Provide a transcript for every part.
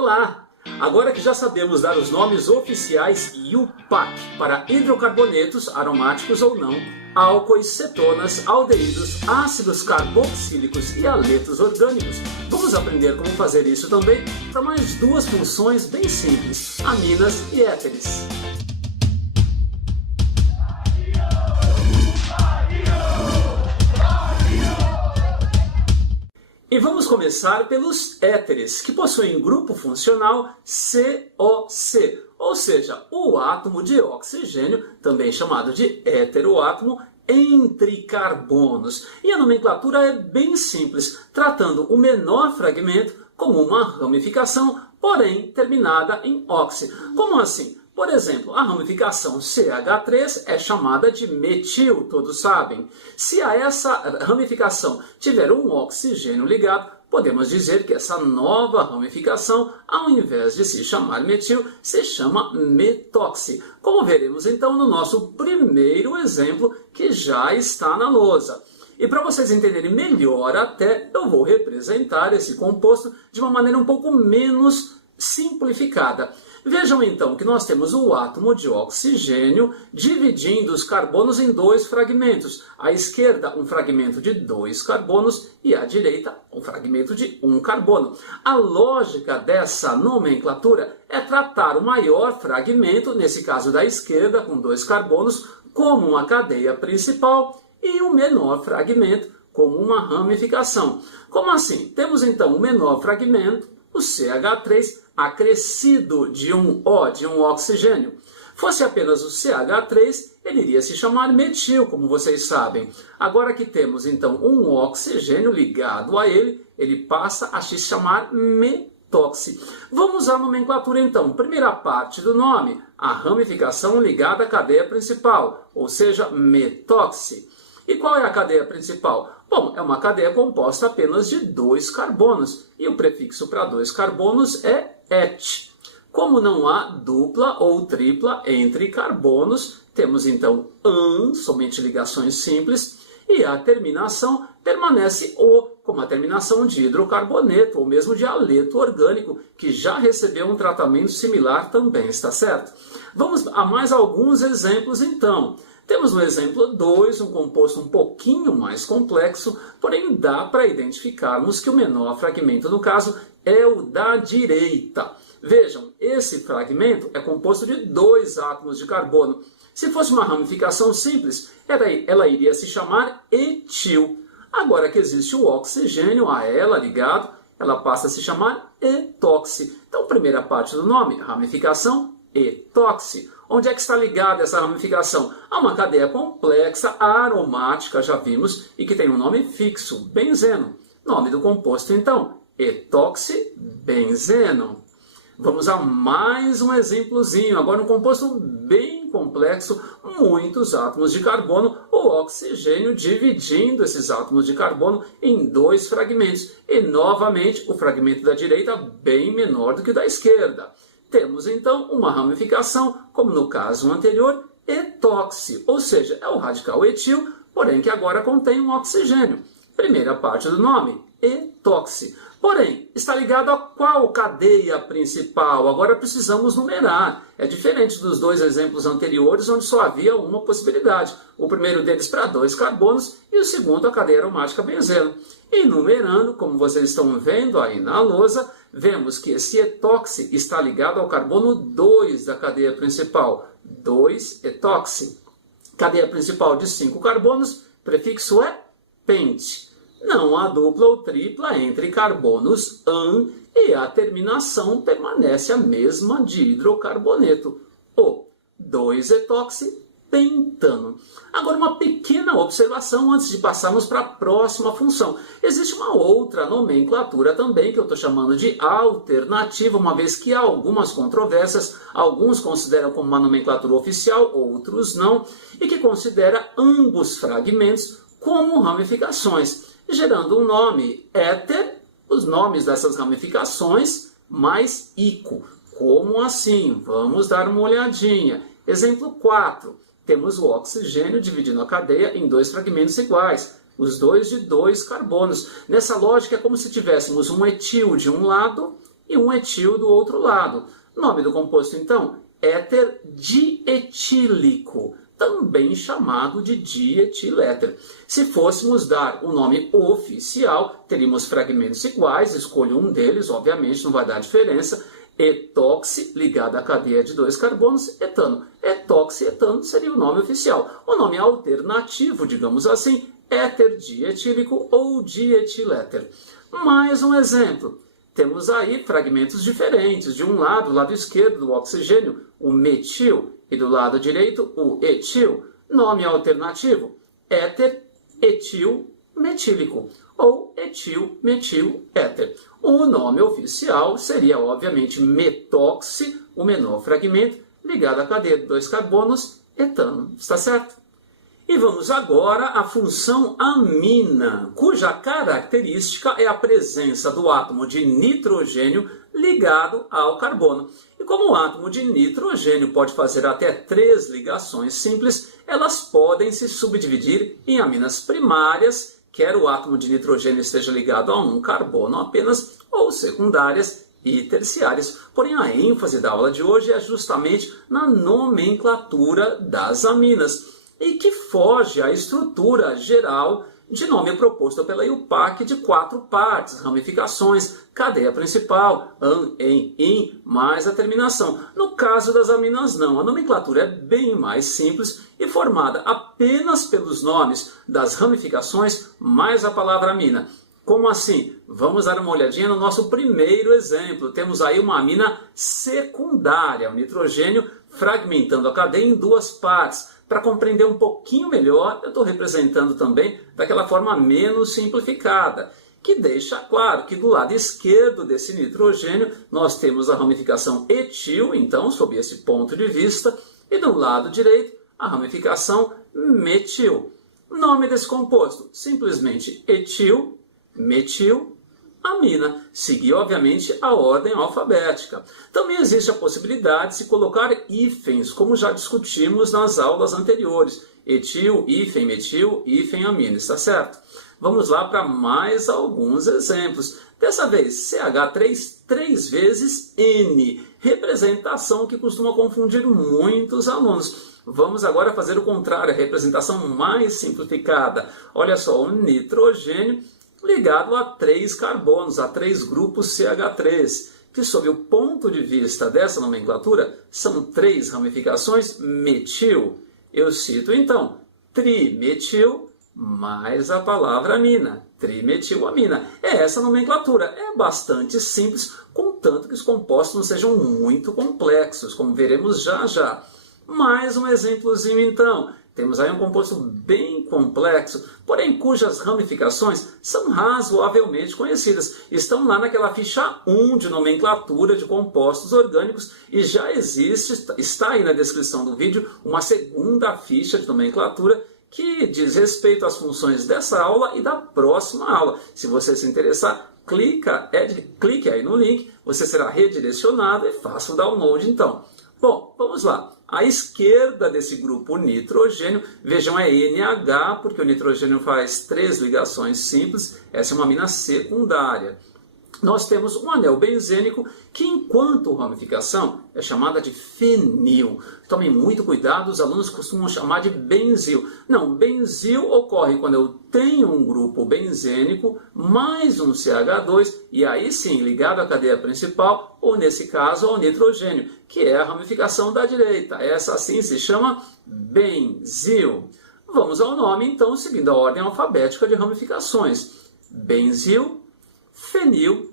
Olá! Agora que já sabemos dar os nomes oficiais IUPAC para hidrocarbonetos aromáticos ou não, álcoois, cetonas, aldeídos, ácidos carboxílicos e haletos orgânicos, vamos aprender como fazer isso também para mais duas funções bem simples, aminas e éteres. E vamos começar pelos éteres, que possuem grupo funcional COC, ou seja, o átomo de oxigênio, também chamado de heteroátomo, entre carbonos. E a nomenclatura é bem simples, tratando o menor fragmento como uma ramificação, porém terminada em oxi. Como assim? Por exemplo, a ramificação CH3 é chamada de metil, todos sabem. Se a essa ramificação tiver um oxigênio ligado, podemos dizer que essa nova ramificação, ao invés de se chamar metil, se chama metóxi. Como veremos então no nosso primeiro exemplo, que já está na lousa. E para vocês entenderem melhor até, eu vou representar esse composto de uma maneira um pouco menos simplificada. Vejam então que nós temos o átomo de oxigênio dividindo os carbonos em dois fragmentos. À esquerda, um fragmento de 2 carbonos e à direita, um fragmento de 1 carbono. A lógica dessa nomenclatura é tratar o maior fragmento, nesse caso da esquerda, com 2 carbonos, como uma cadeia principal e o menor fragmento como uma ramificação. Como assim? Temos então o menor fragmento, o CH3, acrescido de um O, de um oxigênio. Fosse apenas o CH3, ele iria se chamar metil, como vocês sabem. Agora que temos então um oxigênio ligado a ele, ele passa a se chamar metóxi. Vamos à nomenclatura então. Primeira parte do nome, a ramificação ligada à cadeia principal, ou seja, metóxi. E qual é a cadeia principal? Bom, é uma cadeia composta apenas de 2 carbonos, e o prefixo para 2 carbonos é et. Como não há dupla ou tripla entre carbonos, temos então an, somente ligações simples, e a terminação permanece o, como a terminação de hidrocarboneto, ou mesmo de haleto orgânico, que já recebeu um tratamento similar também, está certo? Vamos a mais alguns exemplos então. Temos no exemplo 2 um composto um pouquinho mais complexo, porém dá para identificarmos que o menor fragmento, no caso, é o da direita. Vejam, esse fragmento é composto de 2 átomos de carbono. Se fosse uma ramificação simples, ela iria se chamar etil. Agora que existe o oxigênio a ela ligado, ela passa a se chamar etóxi. Então, primeira parte do nome, ramificação etóxi. Onde é que está ligada essa ramificação? A uma cadeia complexa, aromática, já vimos, e que tem um nome fixo, benzeno. Nome do composto, então, etoxibenzeno. Vamos a mais um exemplozinho. Agora um composto bem complexo, muitos átomos de carbono, o oxigênio dividindo esses átomos de carbono em 2 fragmentos. E, novamente, o fragmento da direita bem menor do que o da esquerda. Temos então uma ramificação, como no caso anterior, etóxi, ou seja, é o radical etil, porém que agora contém um oxigênio. Primeira parte do nome, etóxi. Porém, está ligado a qual cadeia principal? Agora precisamos numerar. É diferente dos 2 exemplos anteriores, onde só havia uma possibilidade. O primeiro deles para 2 carbonos e o segundo a cadeia aromática benzeno. E numerando, como vocês estão vendo aí na lousa, vemos que esse etóxi está ligado ao carbono 2 da cadeia principal. 2-etoxi. Cadeia principal de 5 carbonos, prefixo é pente. Não há dupla ou tripla entre carbonos an e a terminação permanece a mesma de hidrocarboneto. O 2-etoxi-pentano. Agora uma pequena observação antes de passarmos para a próxima função. Existe uma outra nomenclatura também que eu estou chamando de alternativa, uma vez que há algumas controvérsias, alguns consideram como uma nomenclatura oficial, outros não, e que considera ambos fragmentos como ramificações, gerando um nome éter, os nomes dessas ramificações, mais ico. Como assim? Vamos dar uma olhadinha. Exemplo 4. Temos o oxigênio dividindo a cadeia em 2 fragmentos iguais, os dois de 2 carbonos. Nessa lógica é como se tivéssemos um etil de um lado e um etil do outro lado. Nome do composto, então, éter dietílico, também chamado de dietiléter. Se fôssemos dar o nome oficial, teríamos fragmentos iguais, escolho um deles, obviamente não vai dar diferença. Etoxi, ligado à cadeia de 2 carbonos, etano. Etoxietano seria o nome oficial. O nome alternativo, digamos assim, éter dietílico ou dietiléter. Mais um exemplo. Temos aí fragmentos diferentes. De um lado, o lado esquerdo do oxigênio, o metil, e do lado direito, o etil. Nome alternativo, éter etil metílico ou etil metil éter. O nome oficial seria, obviamente, metoxi, o menor fragmento, ligado à cadeia de 2 carbonos, etano. Está certo? E vamos agora à função amina, cuja característica é a presença do átomo de nitrogênio ligado ao carbono. E como o átomo de nitrogênio pode fazer até 3 ligações simples, elas podem se subdividir em aminas primárias, quer o átomo de nitrogênio esteja ligado a um carbono apenas, ou secundárias e terciárias. Porém, a ênfase da aula de hoje é justamente na nomenclatura das aminas, e que foge à estrutura geral de nome proposto pela IUPAC de 4 partes, ramificações, cadeia principal, an, em, in, mais a terminação. No caso das aminas não, a nomenclatura é bem mais simples e formada apenas pelos nomes das ramificações mais a palavra amina. Como assim? Vamos dar uma olhadinha no nosso primeiro exemplo. Temos aí uma amina secundária, o nitrogênio fragmentando a cadeia em 2 partes. Para compreender um pouquinho melhor, eu estou representando também daquela forma menos simplificada, que deixa claro que do lado esquerdo desse nitrogênio nós temos a ramificação etil, então, sob esse ponto de vista, e do lado direito a ramificação metil. Nome desse composto, simplesmente etil, metil, amina. Seguir, obviamente, a ordem alfabética. Também existe a possibilidade de se colocar hífens, como já discutimos nas aulas anteriores. Etil, hífen, metil, hífen, amina. Está certo? Vamos lá para mais alguns exemplos. Dessa vez, CH3 3 vezes N. Representação que costuma confundir muitos alunos. Vamos agora fazer o contrário, a representação mais simplificada. Olha só, o nitrogênio ligado a 3 carbonos, a 3 grupos CH3, que sob o ponto de vista dessa nomenclatura, são 3 ramificações metil. Eu cito então, trimetil mais a palavra amina, trimetilamina. É essa nomenclatura, é bastante simples, contanto que os compostos não sejam muito complexos, como veremos já já. Mais um exemplozinho então. Temos aí um composto bem complexo, porém cujas ramificações são razoavelmente conhecidas. Estão lá naquela ficha 1 de nomenclatura de compostos orgânicos e já existe, está aí na descrição do vídeo, uma segunda ficha de nomenclatura que diz respeito às funções dessa aula e da próxima aula. Se você se interessar, clique aí no link, você será redirecionado e faça o download então. Bom, vamos lá. À esquerda desse grupo nitrogênio, vejam, é NH, porque o nitrogênio faz 3 ligações simples, essa é uma amina secundária. Nós temos um anel benzênico que, enquanto ramificação, é chamada de fenil. Tomem muito cuidado, os alunos costumam chamar de benzil. Não, benzil ocorre quando eu tenho um grupo benzênico mais um CH2, e aí sim, ligado à cadeia principal, ou nesse caso ao nitrogênio, que é a ramificação da direita. Essa assim se chama benzil. Vamos ao nome, então, seguindo a ordem alfabética de ramificações. Benzil, fenil,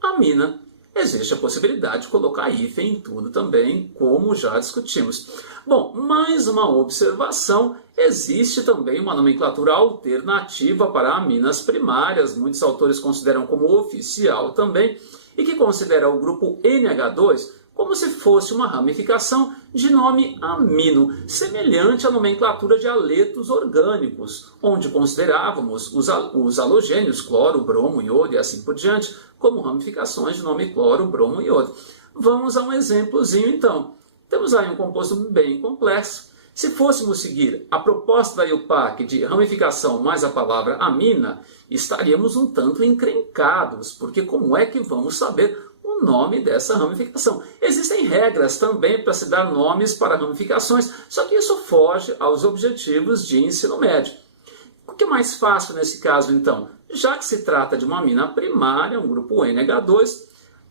amina. Existe a possibilidade de colocar hífen em tudo também, como já discutimos. Bom, mais uma observação, existe também uma nomenclatura alternativa para aminas primárias, muitos autores consideram como oficial também, e que considera o grupo NH2 como se fosse uma ramificação de nome amino, semelhante à nomenclatura de aletos orgânicos, onde considerávamos os halogênios cloro, bromo, iodo e assim por diante, como ramificações de nome cloro, bromo e iodo. Vamos a um exemplozinho então. Temos aí um composto bem complexo. Se fôssemos seguir a proposta da IUPAC de ramificação mais a palavra amina, estaríamos um tanto encrencados, porque como é que vamos saber o nome dessa ramificação. Existem regras também para se dar nomes para ramificações, só que isso foge aos objetivos de ensino médio. O que é mais fácil nesse caso, então? Já que se trata de uma amina primária, um grupo NH2,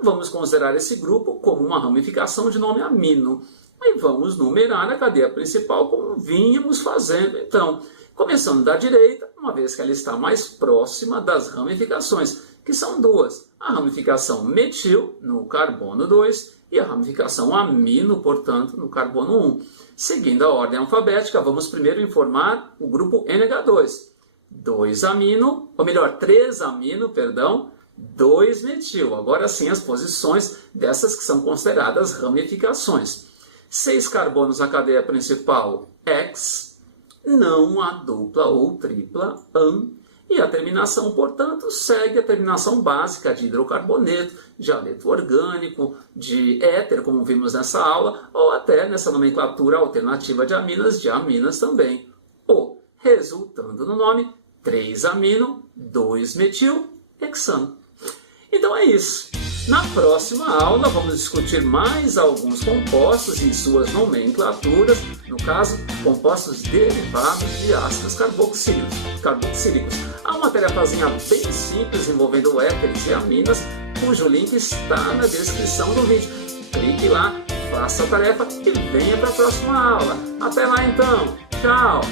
vamos considerar esse grupo como uma ramificação de nome amino. E vamos numerar a cadeia principal como vínhamos fazendo, então. Começando da direita, uma vez que ela está mais próxima das ramificações, que são duas. A ramificação metil, no carbono 2, e a ramificação amino, portanto, no carbono 1. Seguindo a ordem alfabética, vamos primeiro informar o grupo NH2. 2-amino, ou melhor, 3-amino, 2-metil. Agora sim as posições dessas que são consideradas ramificações. 6 carbonos na cadeia principal, X, não a dupla ou tripla, AN, e a terminação, portanto, segue a terminação básica de hidrocarboneto, de haleto orgânico, de éter, como vimos nessa aula, ou até nessa nomenclatura alternativa de aminas também. O, resultando no nome 3-amino, 2-metil, hexano. Então é isso. Na próxima aula vamos discutir mais alguns compostos e suas nomenclaturas, no caso, compostos derivados de ácidos carboxílicos. Há uma tarefazinha bem simples envolvendo éteres e aminas, cujo link está na descrição do vídeo. Clique lá, faça a tarefa e venha para a próxima aula. Até lá então, tchau!